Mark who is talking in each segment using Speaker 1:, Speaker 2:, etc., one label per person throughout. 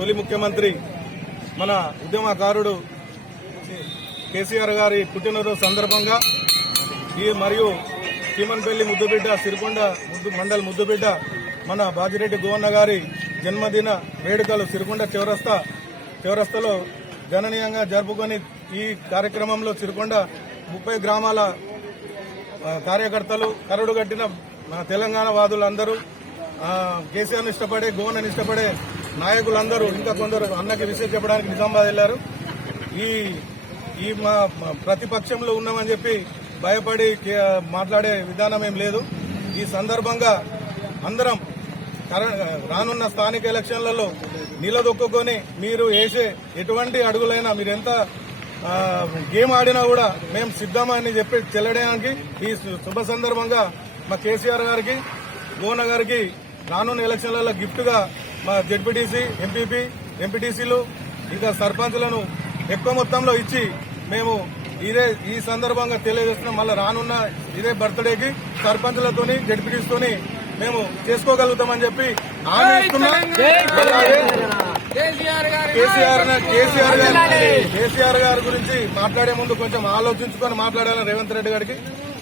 Speaker 1: తొలి ముఖ్యమంత్రి మన ఉద్యమకారుడు కేసీఆర్ గారి పుట్టినరోజు సందర్భంగా ఈ మరియు చీమన్పల్లి ముద్దుబిడ్డ సిరికొండ ముద్దు మండల్ ముద్దుబిడ్డ మన బాజిరెడ్డి గోవన్న గారి జన్మదిన వేడుకలు సిరికొండ చౌరస్తా చౌరస్తాలో గణనీయంగా జరుపుకొని ఈ కార్యక్రమంలో సిరికొండ ముప్పై గ్రామాల కార్యకర్తలు కరడు కట్టిన మన తెలంగాణ వాదులందరూ కేసీఆర్ను ఇష్టపడే గోవన్నను ఇష్టపడే నాయకులందరూ ఇంకా కొందరు అన్నకి విషయం చెప్పడానికి నిజామాబాద్ వెళ్ళారు ఈ ఈ మా ప్రతిపక్షంలో ఉన్నామని చెప్పి భయపడి మాట్లాడే విధానం ఏం లేదు. ఈ సందర్భంగా అందరం రానున్న స్థానిక ఎలక్షన్లలో నిలదొక్కుని మీరు వేసే ఎటువంటి అడుగులైనా మీరు ఎంత గేమ్ ఆడినా కూడా మేము సిద్ధమని చెప్పి చెల్లడానికి ఈ శుభ సందర్భంగా మా కేసీఆర్ గారికి గోన గారికి రానున్న ఎలక్షన్లలో గిఫ్ట్గా మా జెడ్పీటీసీ ఎంపీపీ ఎంపీటీసీలు ఇంకా సర్పంచ్లను ఎక్కువ మొత్తంలో ఇచ్చి మేము ఇదే ఈ సందర్భంగా తెలియజేస్తున్నాం. మళ్ళీ రానున్న ఇదే బర్త్డేకి సర్పంచ్లతోని జడ్పీటీస్తోని మేము చేసుకోగలుగుతామని చెప్పి హామీ ఇస్తున్నాం. అలాగే
Speaker 2: కేసీఆర్ గారి
Speaker 1: కేసీఆర్ గారి కేసీఆర్ గారి గురించి మాట్లాడే ముందు కొంచెం ఆలోచించుకొని మాట్లాడాలని రేవంత్ రెడ్డి గారికి?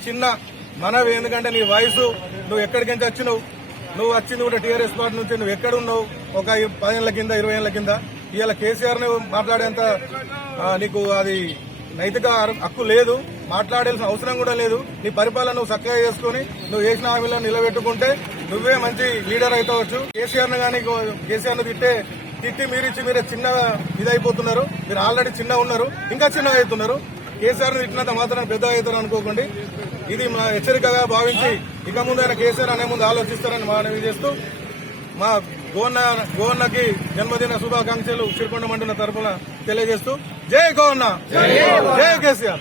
Speaker 1: చిన్న మనవి ఎందుకంటే నీ వయసు నువ్వు ఎక్కడికి నుంచి వచ్చినావు? నువ్వు వచ్చింది కూడా టీఆర్ఎస్ పార్టీ నుంచి నువ్వు ఎక్కడున్నావు ఒక పదేళ్ళ కింద ఇరవై ఏళ్ళ కింద. ఇవాళ కేసీఆర్ను మాట్లాడేంత నీకు అది నైతిక హక్కు లేదు. మాట్లాడాల్సిన అవసరం కూడా లేదు. నీ పరిపాలన నువ్వు చక్కగా చేసుకుని నువ్వు చేసిన హామీలను నిలబెట్టుకుంటే నువ్వే మంచి లీడర్ అవుతావచ్చు. కేసీఆర్ను కానీ కేసీఆర్ను తిట్టే తిట్టి మీరిచ్చి మీరే చిన్న ఇదైపోతున్నారు. మీరు ఆల్రెడీ చిన్న ఉన్నారు. ఇంకా చిన్నగా అవుతున్నారు. కేసీఆర్ను తిట్టినంత మాత్రం పెద్ద అవుతారు అనుకోకండి. ఇది మా హెచ్చరికగా భావించి ఇక ముందు ఆయన కేసీఆర్ అనే ముందు ఆలోచిస్తారని మనవి చేస్తూ మా గోన్న గోన్నకి జన్మదిన శుభాకాంక్షలు చిరుకొండ మండల తరఫున తెలియజేస్తూ జై గోన్న! జై కేసీఆర్!